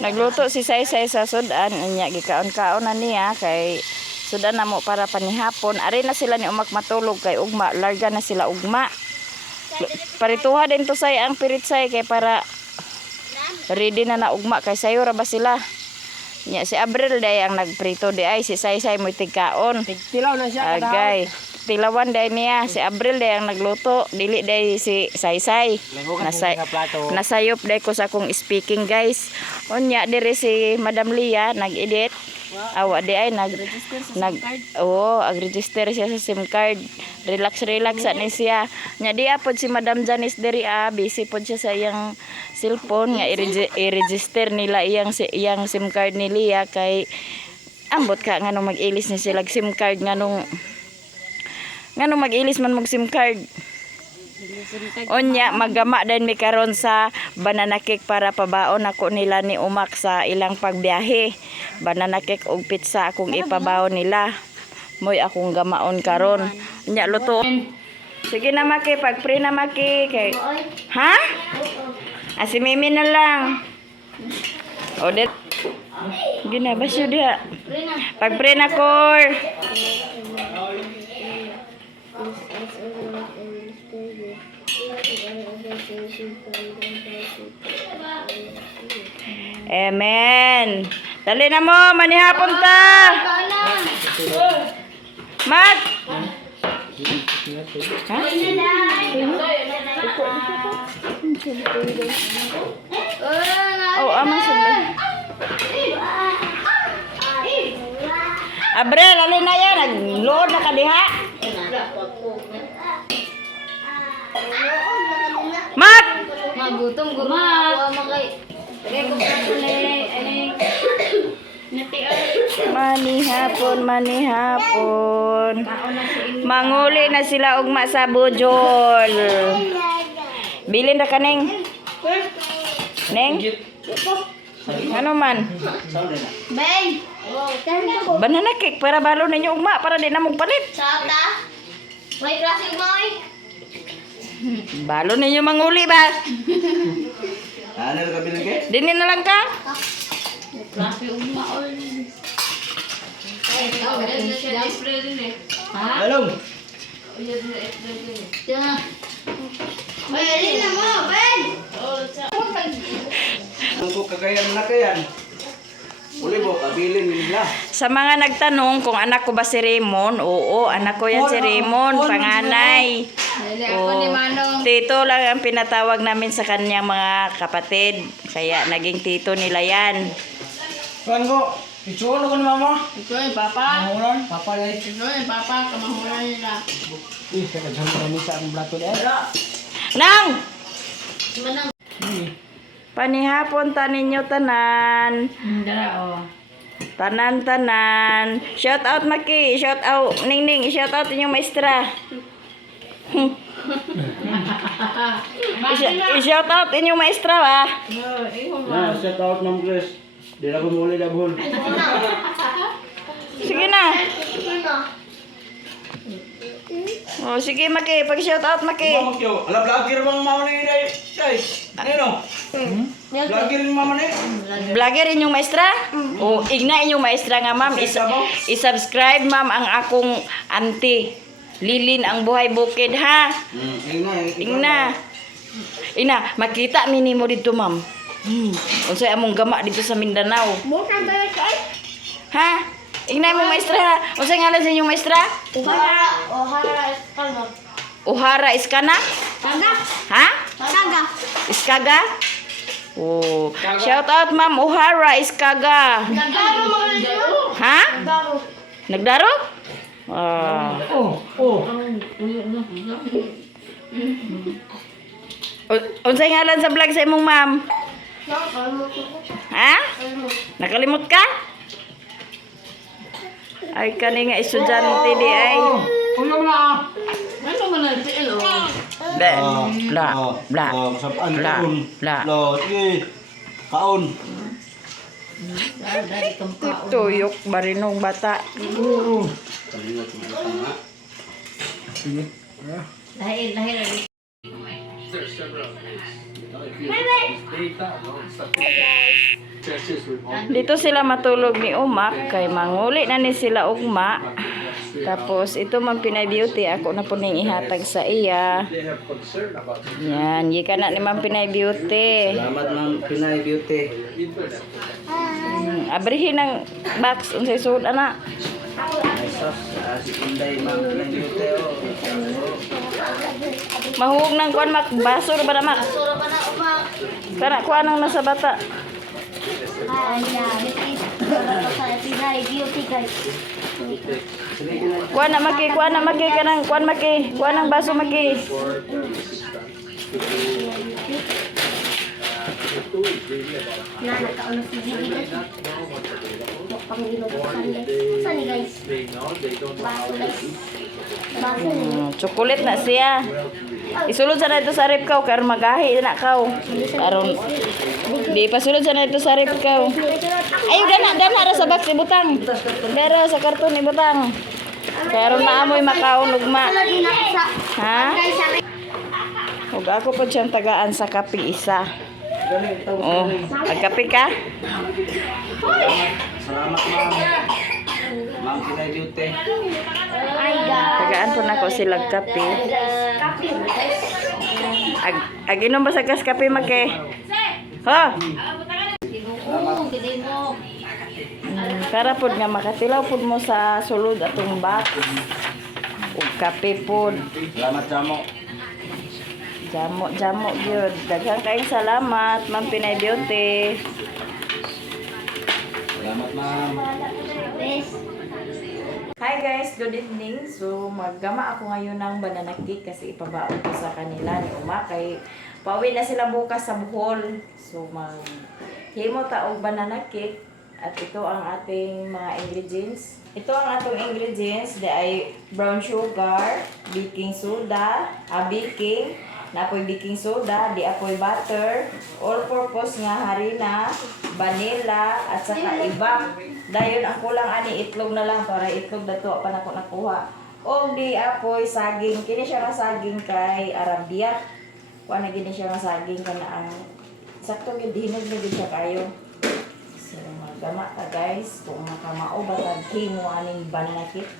Nagluto si Saysay sa sudan, anya gikaon-kaon na niya kay sudan na mo para panihapon. Ari na sila ni umak matulog kay ugma, larga na sila ugma. Parituha din to say ang piritsay kay para ready na ugma kay sayo ra ba sila. Nya si Abril day ang nagprito di ay si Saysay mo tigkaon. Tilaw na siya kada. Agay. Tilawan day niya si Abril day ang nagluto, dili day si Saysay. Nasayop day ko sa akong speaking guys. Unya diri si Madam Lia nag-edit. Awa di ay ag-register siya sa SIM card. Relax ni siya. Nya di apod si Madam Janice diri busy pod siya sa iyang cellphone nga i-register nila iyang SIM card ni Lia kay ambot ka nganong mag-ilis ni sila SIM card nganong mag-ilis man mag SIM card. Onya magama din mi karon sa banana cake para pabaon ako nila ni umak sa ilang pagbiyahe. Banana cake ug pizza akong ipabaon nila. Moy akong gamaon karon. Nya luto. Sige na maki pag-pray na maki kay. Ha? Si Mimi na lang. Odet. Ginabasyo dia. Pag-pray na kor. Amen. Dali na mo, manihapon ta. Mat. Ha? Amang sabay. Abrel, alin na yan. Naglood na kadiha. Mat! Magutom gumawa makay. Manihapon. Manguli na sila ugma sa bujol. Bilin na ka, Neng. Neng? Ano man? Bang! Banana cake para balo ninyo ugma para di na magpalit. Sata? May klase boy? Balo ninyo manguli ba? Ano ka bilangke? Dinin na lang ka? Klase umaol. Along. May alin na mo, Ben! Ang ko kagayan na kayan. Uli mo, kabilin nila. Sa mga nagtanong kung anak ko ba si Raymond, oo, anak ko yan si Raymond, panganay. Ako ni Manong. Tito lang ang pinatawag namin sa kanyang mga kapatid. Kaya naging tito nila yan. Kuan ko, isuon ko ni mama. Ito yung papa. Mahulan, papa dai. Ito yung papa, kamahulan nila. Kaya jam ni sa akong blato dai. Nang! Manang. Panihapon ta ninyo tanan. Dara, Tanan. Shout out Maki, shout out Ningning, shout out inyong maestra. I-shout out inyong maestra ba? Na, set out ng Grace. Di na ko muli labon. Sige na. Oh, sige Maki, pag-shout out Maki. Ala vlogger bang mama ni dai? Dai. Ano? Vlogger ni mama ni? Vlogger inyong maestra? O, igna inyong maestra nga ma'am. I-subscribe ma'am ang akong auntie. Lilin ang buhay bukid ha. Igna. Ina, makita minimo dito ma'am. Unsay among gama dito sa Mindanao. Ha? Igna mo maestra ha. Unsay ngalan sa inyong maestra? Ohara Iskana? Ha? Iskaga? Oh, shout out ma'am Ohara Iskaga. Ha? Nagdaro? Unsay ngalan sa vlog sa imong ma'am? Ha? Nakalimot ka? Ay kani nga estudyante di ay. Ulo na. Ano man na ito? Bla. Lo, sige. Kaon. Tuyok barinong bata. Lahir. Dito sila matulog ni Umak kay manguli na ni sila ugma. Tapos ito man Pinay Beauty ako na po ning ihatag sa iya. Yan, gikan na ni Ma'am Pinay Beauty. Salamat Ma'am Pinay Beauty. Abrihin ang box unsay suod ana. Ay sus, si Inday Ma'am Pinay Beauty oh. Mahug nang kuan mak basura ba na mak? Suro pa na umak. Kana kuan ang nasa bata. Ay, yeah. Para pa sa Pinay Beauty guys. Kuan na maki kanang kuan ang baso maki. Na nakauna si Gigi guys. Pangilot sa guys. Saan ni guys? Baso guys. Baso ni. Chocolate na siya. Isulod sa dito sa rip kaw karon magahi na kaw. Karon di pasulod sa dito sa rip kaw. Ayo dana ra sa box ibutang. Dara sa karton ibutang. Karon naamoy makaon ugma. Lagi na sa. Ha? Guys, sa Ug ako po siyang tagaan sa kape isa. Oh, agkape ka? Salamat Ma'am. Ma'am Pinay Beauty. ay guys. Tagaan po na ko sila kape. Kape guys. Ag inom ba sa gas kape magke? Ha? Oo, gidin mo. Para pod nga makatilaw pod mo sa sulod atong box. Ug kape pod. Salamat Jamo. Jamo gyud. Daghang kayong salamat, Ma'am Pinay Beauty. Salamat Ma'am. Bes. Hi guys, good evening. So maggama ako ngayon ng banana cake kasi ipabaon ko sa kanila ni Uma kay pauwi na sila bukas sa Bohol. So himo ta og banana cake at ito ang ating mga ingredients. Ito ang atong ingredients, di ay brown sugar, baking soda, baking, napoy baking soda, di apoy butter, all-purpose nga harina, vanilla, at saka iba. Dayon ang kulang ani itlog na lang para itlog dato pa nako nakuha. O di apoy saging, kini siya nga saging kay Arabia. Kuha na gini siya nga saging kana ang sakto gyud hinog na gyud siya kayo. So magama ta guys kung makamao ba tag himo aning banana cake.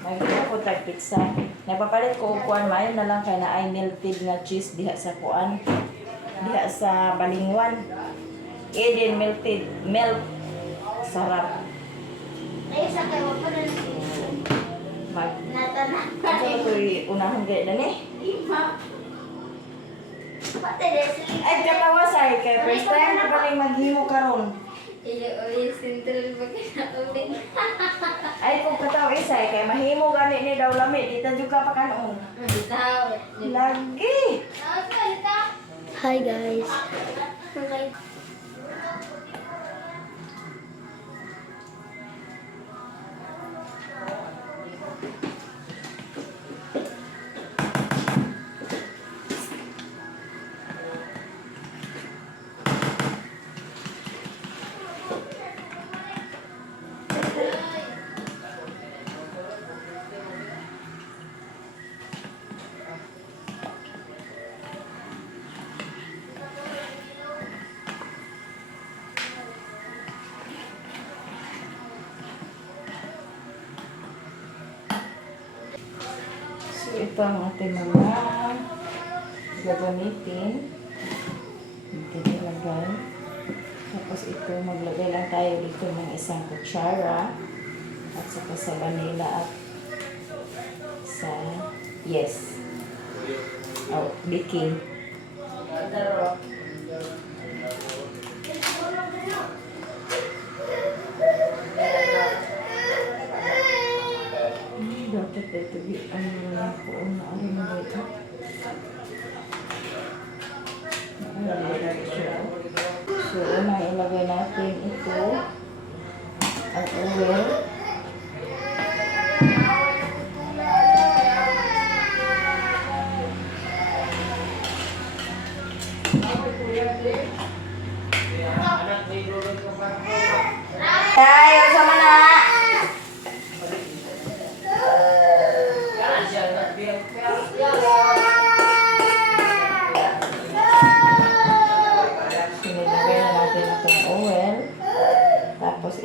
Magiging ko tag pizza. Napapalit ko og kuan mayo na lang kay na ay melted nga cheese diha sa kuan. Diha sa balingwan. Din melted milk. Sarap. Ay, sa kayo pa rin. Mag Natana. Ano ito'y unahon gaya na ni? Pati Leslie. Ay, katawasay. Kaya first time na paling maghimo karon. Iyo, sentral ba ka na ulit? Ay, kung kataw isay, kaya mahimo gani ni daw lami. Dito juga pa kanon. Tao. Lagi. Hi guys. Okay. So, ito ang ating mga gagamitin. Ito nilagay. Tapos ito, maglagay lang tayo dito ng isang kutsara. At saka sa vanilla at sa, yes. Oh, baking. Dapat ito ang mga kuon na ano na ito. So, unang ilagay natin ito. Ang oil. Tayo sama na.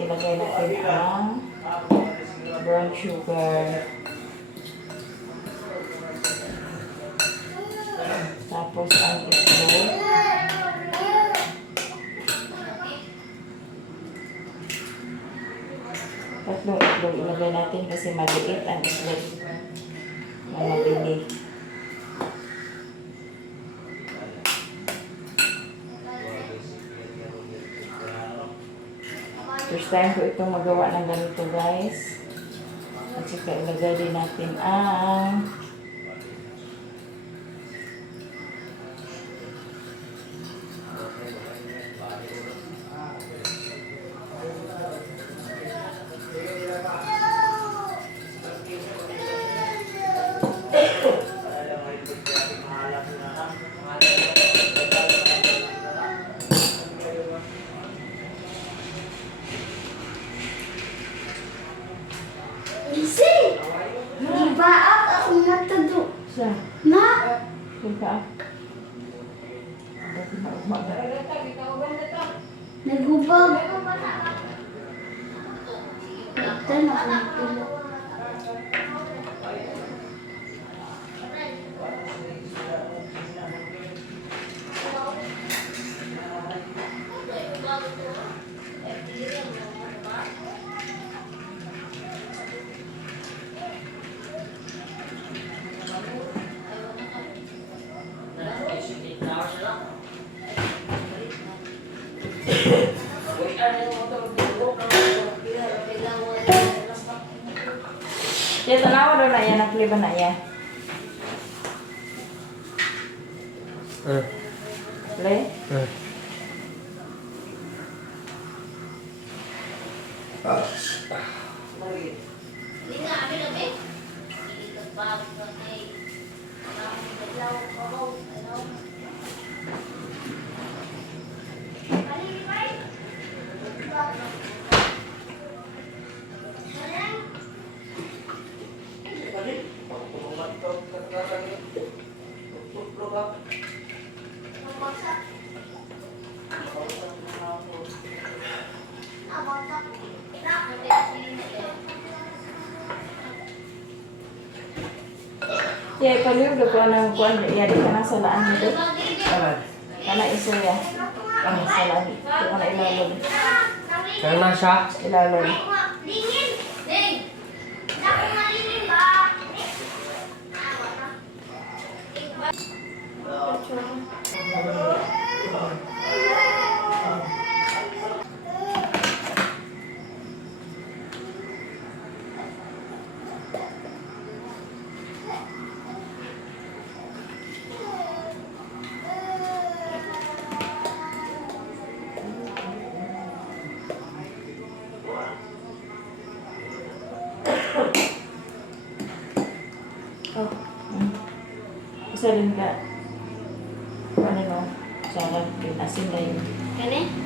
ilagay natin ang brown sugar. Tapos ang itlog. Tatlong itlog ilagay natin kasi maliit ang itlog na mabili. First time ko itong magawa ng ganito guys. At saka ilagay din natin ang Isi! Ibaak ako natado. sa Ma! pagka Nagubag. Ito na ako natulog. ya tanawa daw na yan, nakliban na yan. Le? Ya, paliw do ko nang kuan ya di kana salaan dito. Kana iso ya. Kana salaan. Ito kana ilalog. Karena siya. Ilalog. Dingin! Ding! Ako malingin ba? Oh. Isa rin ka. Ano no? Sarap din. Asin na yun. Kani?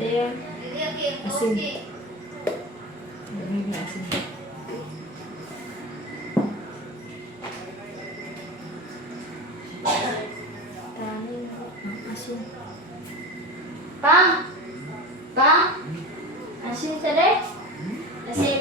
Then, then, asin. Dami na asin. Asin. Pang! Pang! Asin sa dek? Asin.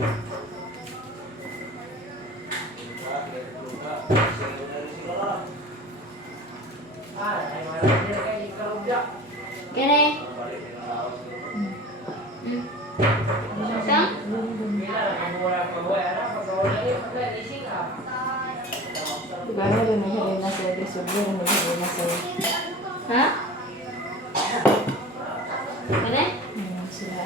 Gini. Sang? Gano'n din na sa disubli na sa Ha? Gini? sila.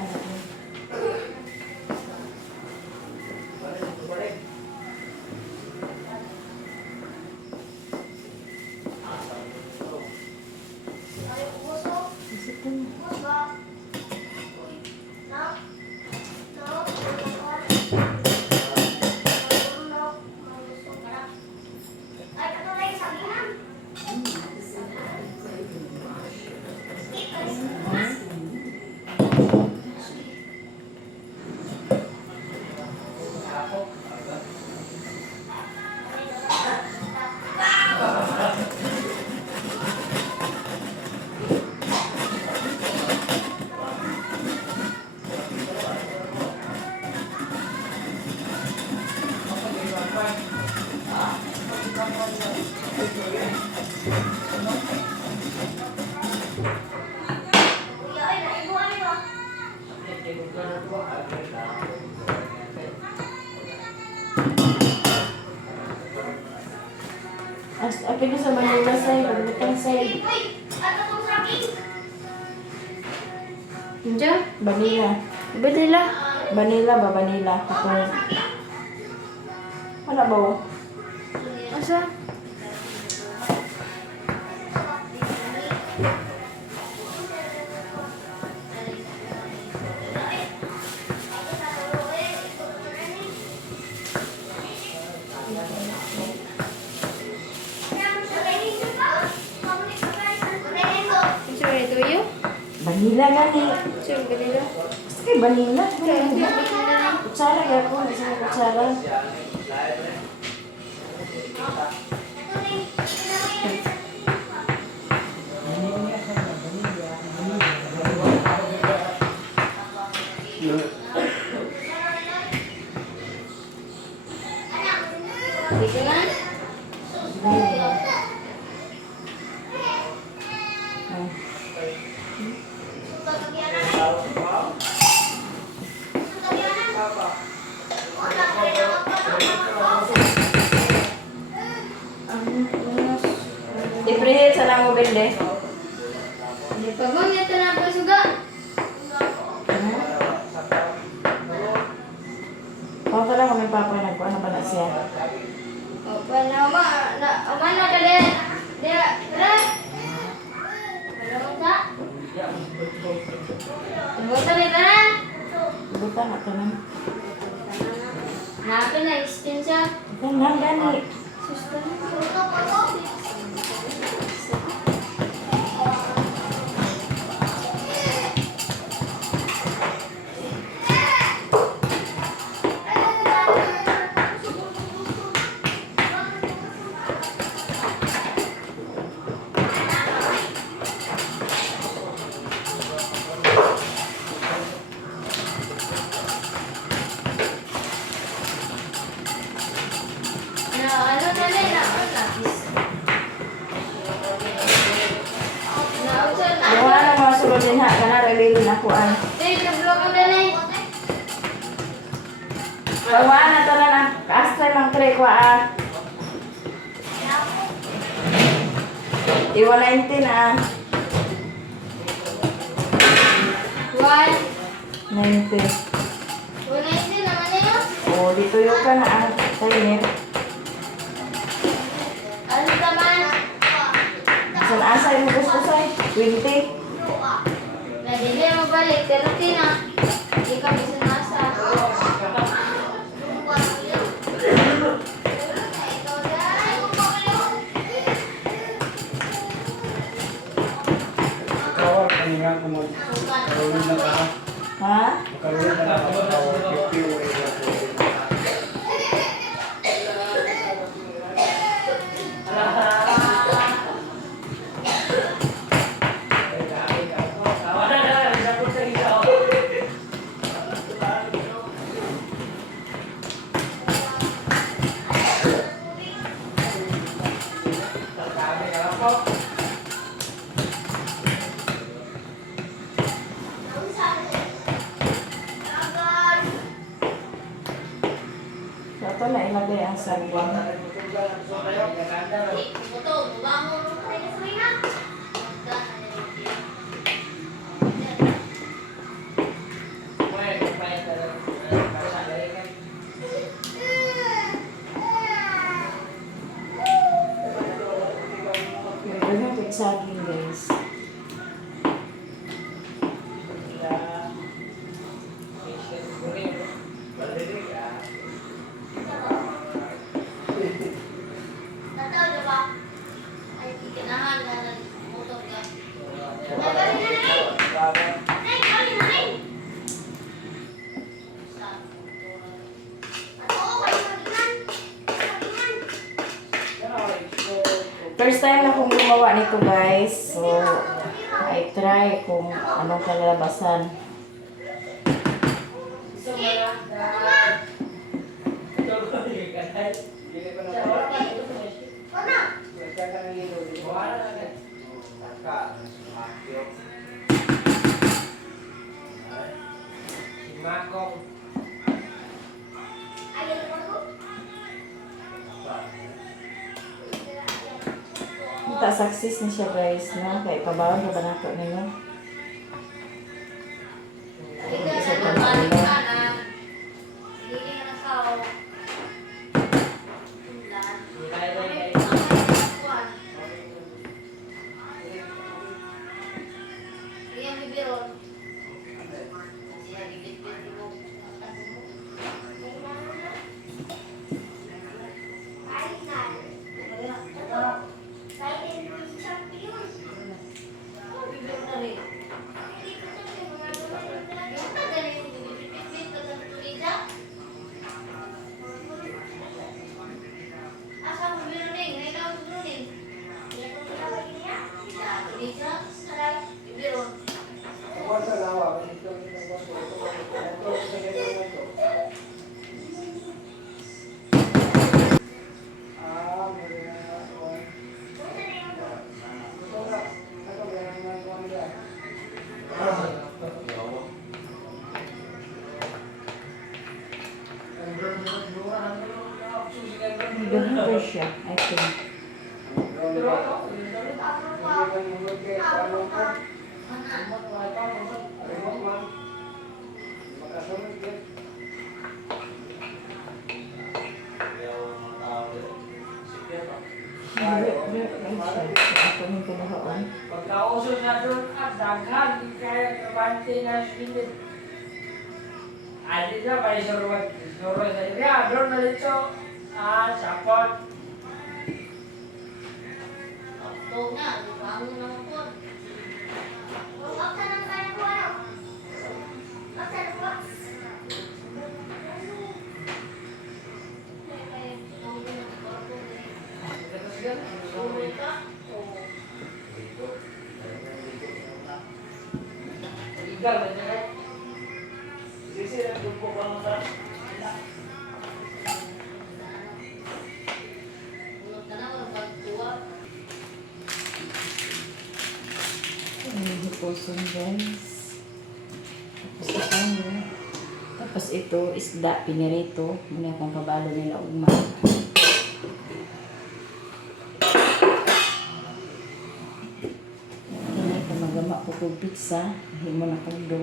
Apin sa Manila say, pagbutang say. Diyan? Vanilla. Vanilla. Vanilla ba? Vanilla. Kapag... Wala ba? Asa? Sorry, to you? Vanilla gani. Sorry, vanilla. Kay vanilla. Vanilla. Kutsara ga ko. Isang kutsara. Dito na? Iprihit sa lang mo bende. Pagod niya ito na po suga. Kung ka lang kung may papa nagkuha na pala siya. O, panama. Umana ka din. Dia, tara. Ano ka? Tunggu ni tara. Buta nga ka na. Napin na istin siya. Ganang gani. Susta na. Ano na rin? Lapis. Wala na mga sulod din ha. Kana rebelin ako ay. Pagwaan na to na na. Kaastay mang tre ko ah. Iwa 19 ah. 90. Oh, dito yung ka na ang timer. Saan asay mo gusto say? 20. Kawag, kanina ko mo. Karulin na ka. Ha? Karulin na ka. Kawag, 50 o 80. Ito na ilagay ang saging. Ganyan yung saging, guys. First time akong gumawa nito, guys. So, I try kung anong kalalabasan. Kita success na siya, guys, no? Kaya ipabawan na ba nato ninyo? Isa pa na ulo. Ganun ba siya, I think. Ako nung kinahaan. Pagkausos na doon at daghan, di kaya kabante na sinit. Adi na, may suruan sa area, doon na dito. Sapot. Tog na, bangon na po. Baksa na tayo po, ano? Baksa na po. Igal na niya. Sisi, nagdupo ka mo sa... Hipuson, guys. Tapos ito, isda, pinirito. Muna akong pabalo nila ugma. Hindi ka magama ko kong pizza. Himo na kong do.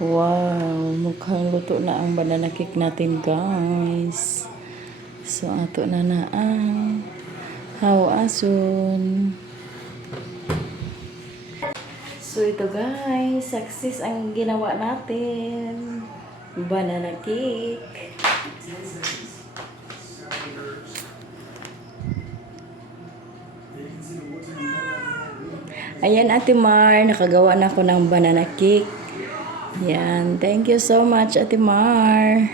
Wow, mukhang luto na ang banana cake natin, guys. So, ato na na ang hawason. So, ito, guys. Success ang ginawa natin. Banana cake. Ayan, Ate Mar. Nakagawa na ako ng banana cake. Yan. Thank you so much, Ate Mar.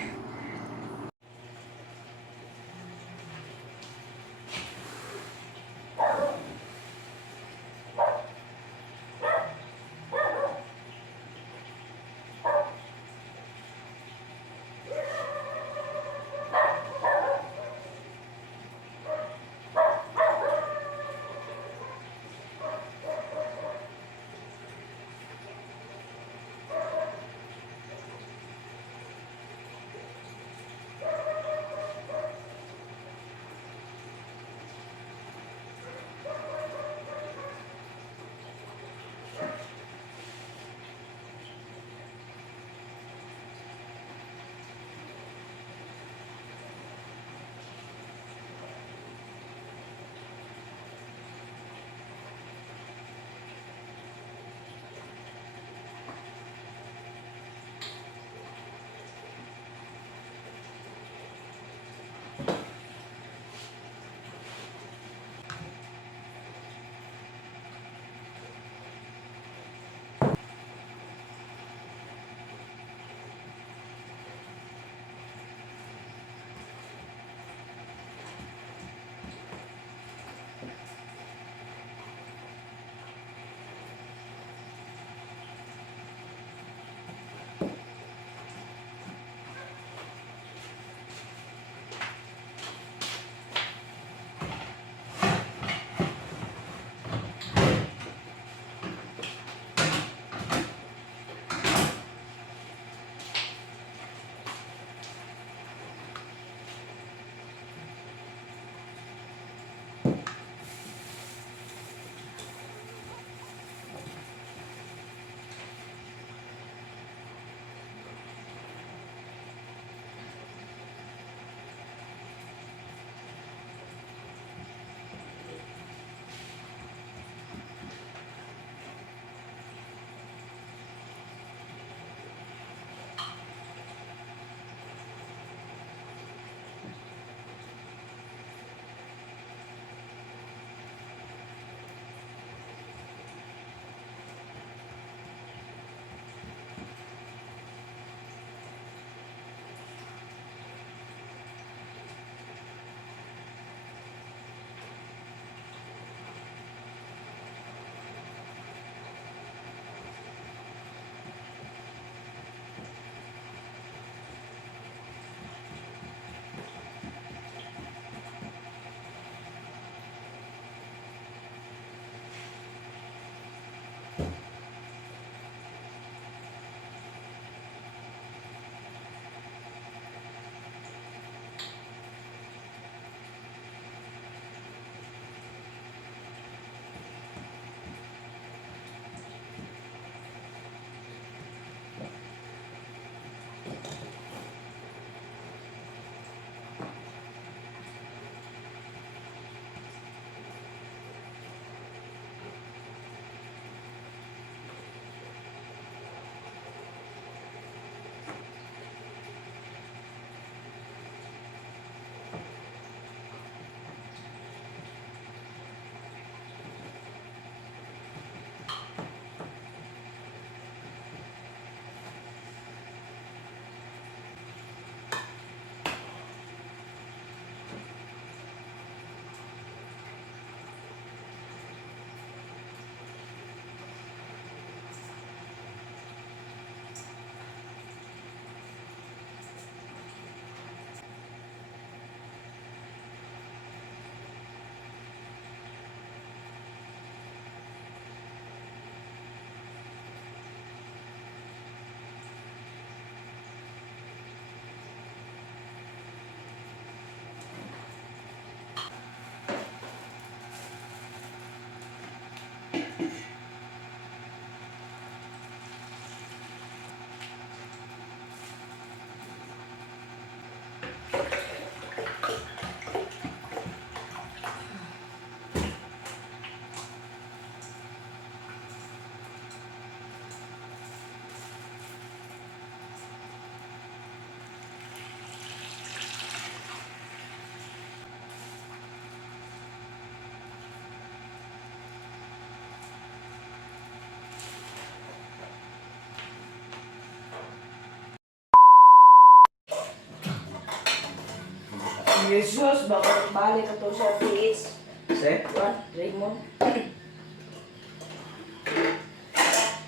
Jesus, bakit balik na to sa PH? Se? What? Raymond?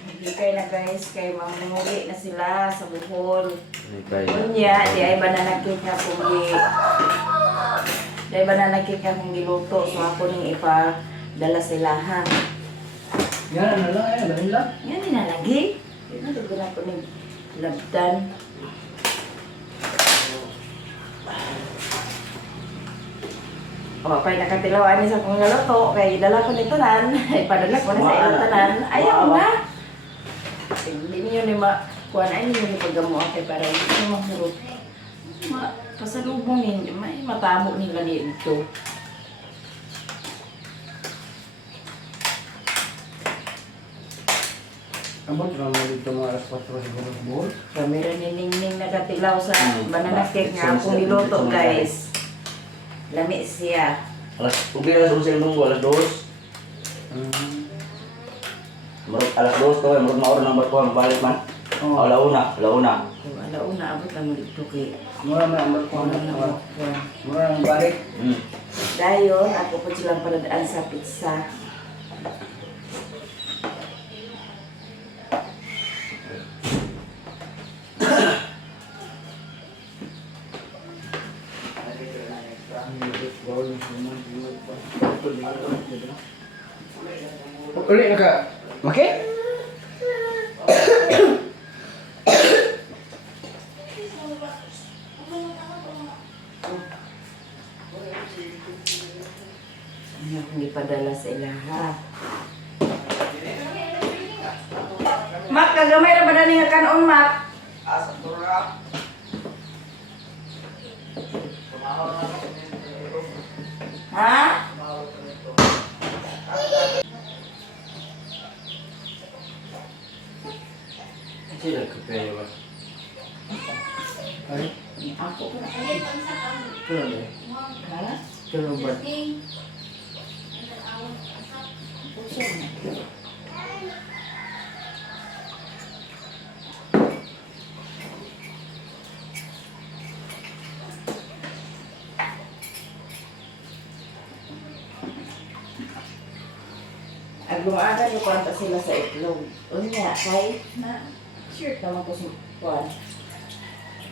Hindi kayo na guys, kay mamuli na sila sa Bohol. Kunya, di ay bananakit nga kung di ay bananakit nga kung giluto. So ako ning ipadala sila ha. Yan na lang, ganun lang. Yan din na lagi. Yan na dugo na ko ning labdan. O, kay nakatilawan ni sa kong laloto, kay dala ko nito nan, ipadala ko na sa ilo tanan. Ayaw na. Hindi niyo ni kuan ay niyo ni pagamo kay para hindi mahurot. Pasalubong ninyo, may matamo nila dito. Abot naman dito mga alas 4 siguro sa buhol. Kami rin ni Ningning nagatilaw sa banana cake nga akong niluto guys. Lami siya. Ubi alas 11 nung alas 2. Marot alas 2 to, marot maor nang barko balik man. Oo. Alauna. Kung alauna, abot ang dito kay Mura man ang barko na. Mura ang balik. dayon, ako po silang paladaan sa pizza. Uli na ka. Maki? Ano kung ipadala sa ilaha. Mak, kagamay ra ba na nga kanon, Mak? Ha? Sila kape ba? Ay, Ako pa na. kaya ba? Ha? Kaya ba? Ang gumaga yung kwanta sila sa itlog. Unya, kay na shirt naman ko si Juan.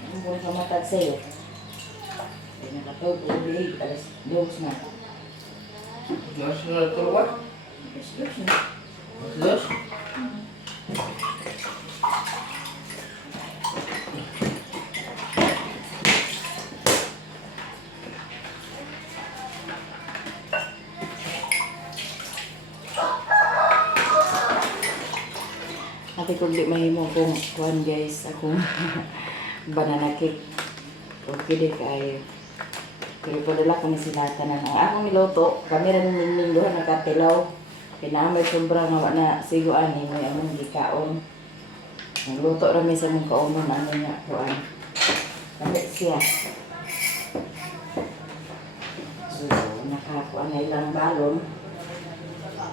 Ang buong kamatag sa'yo. Ay nakatog, ulit, alas 2 na. Diyos na turuan? Alas 2 na. Diyos? Ate kung di mahimo kong Juan guys, akong banana cake. Okay di kayo. Pero padala kami sila tanan. Ang akong niluto, kami rin ningning doon nakatilaw. Pinamay sobrang nga na siguan ni may among gikaon. Nagluto rami sa mong kaunon ano niya kuan. Kami siya. So, nakakuan na ilang balon.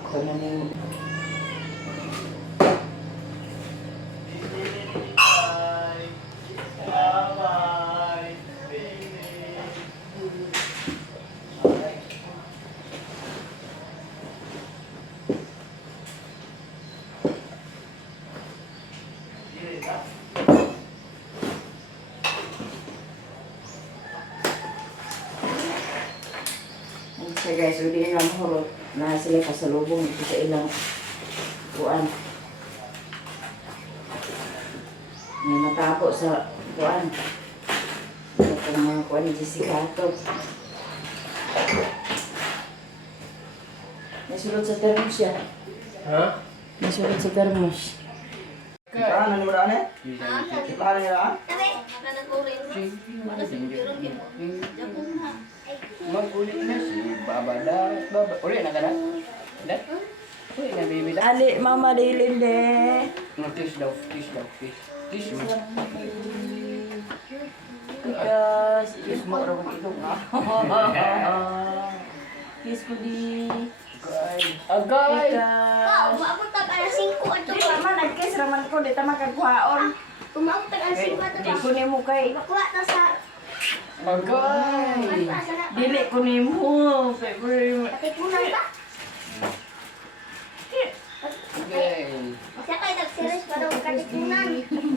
Ito na ning so guys, hindi na mahurot na sila pasalubong dito sa ilang kuan. May matapo sa kuan. Ito mga kuan ni Jessica ito. May sulod sa termos siya. Ha? May sulod sa termos. Saan? Ano mo daan eh? Saan nila? Tabi, nanagkurin mo. Wala sa kulturong yun. Japon na. Mag-uli na si Baba Dad. Baba. Uli na ka na? Dad? Uli na baby Dad. Ali, Mama Dilinde. Kiss daw, kiss daw, kiss. Kiss mo. Because, kiss mo rin ito nga. Kiss ko di. Agay! Wow, Because, maabot na para 5 ato di ba? naman, nag-kiss raman ko, di ta makagwaon. Umaabot na para 5 ato Di ba? ko ni mo kay, Makuha na sa Agay. Dili ko nimo. Katipunan ba? Agay. Masya kayo nag-series pa daw katipunan.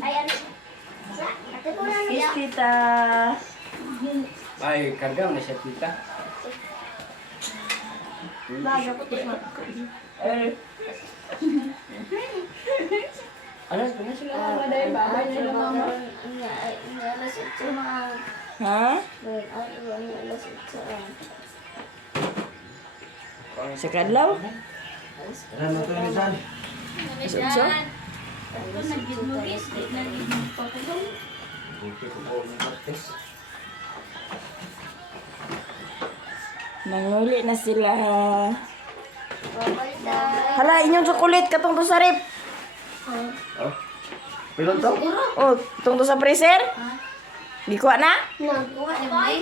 Ay, ano? Sa, katipunan Kiss niya. tita. Ay, karga mo na siya, tita. Bago ko ito. Alas, kung sila mga dahil bahay nila mama. Alas 8 mga. Ha? Alas 8. Sa kadlaw? Ano mo ito yung isan? Sa Buti ko po ng partes. Nanguli na sila. Babay. Hala, inyong chocolate katong to sa rip. Oh. Pilon to? Oh, tungto sa freezer? Gikuha na? Nagkuha ni Boy.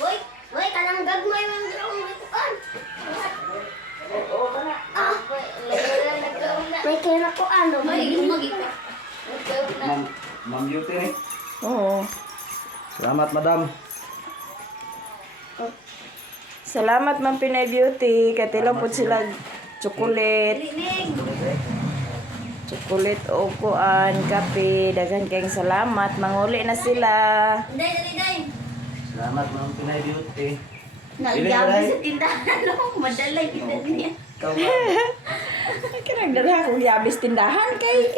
Boy, boy, kanang gagmay man ang bituan. Ah, may kaya ko ano, may lumagi ka. Ma'am Beauty ni. Oo. Salamat, madam. Salamat Ma'am Pinay Beauty. Katilang po sila chocolate. Chocolate o kuan, kape. Dagan kayong salamat. Manguli na sila. Day. Salamat, Ma'am Pinay Beauty. Nagyabi sa tindahan, no? Madalay kita niya. Ikaw ba? Kinagdala akong yabis tindahan kay.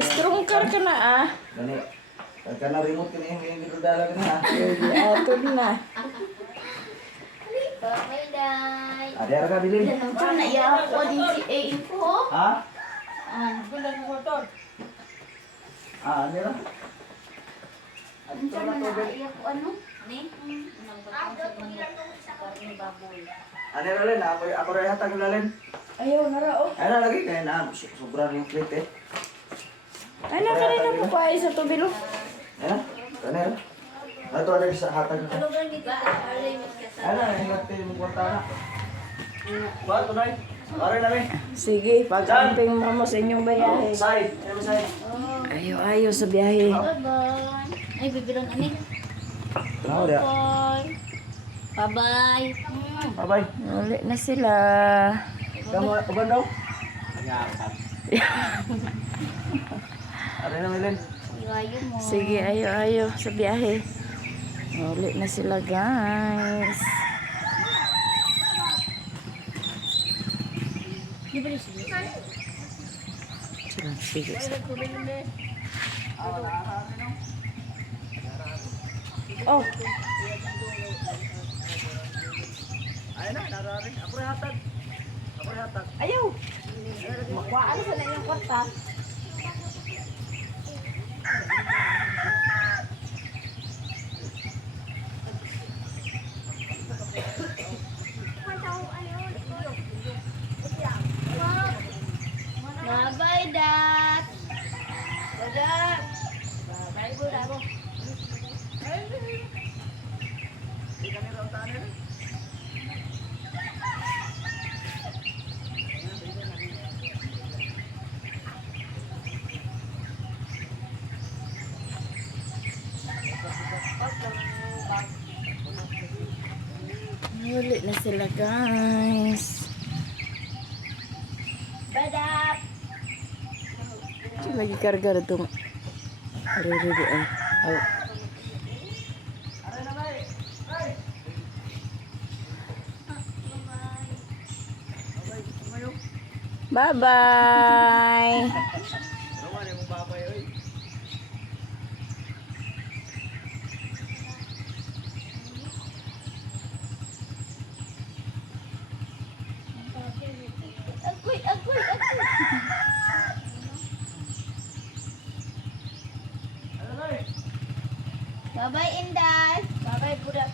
Strong car ka na ah. Gani. Pagka na-remote ka na yung giludala ka na ha. Atod na. Babay, day. Adi ara ka bilin. Ito na iya ako din si A info. Ha? Bulan mo to. Ano ra? Ano na iya ko ano? Ni? Ano ra rin? Ako rin hatag lalin. Ayaw na ra oh. Ano lagi? Kaya na, sobra rin yung plate eh. Ay na kanina po pa ay sa tubilo. Ano? Ano ra? Ato ada sa hatag na. Ano ba ni ba? Alay mo ka sa. Ano? Ingat kayo mong kwarta na. Ba, tunay? Pare na rin. Sige, pag-amping mo mo sa inyong bayahe. Side. Ano side? Ayaw sa biyahe. Bye-bye. Ay, bibilon ani. Ano dia? Bye-bye. Bye-bye. Uli na sila. Kamu uban daw? Ano na Milen? Iwayo mo. Sige, ayaw sa biyahe. Uli na sila guys. Sige. Oh, Ayun na, narari. Ako rin hatag. Ako rin hatag. ayaw. Makuhaan sa na yung kwarta. Bye-bye, Dad. Uli na sila guys. Bye, Dad. Cuma lagi karga na itong arirido ay. Ay. Bye-bye. Agoy. Bye-bye, Inday. Bye-bye, Budak.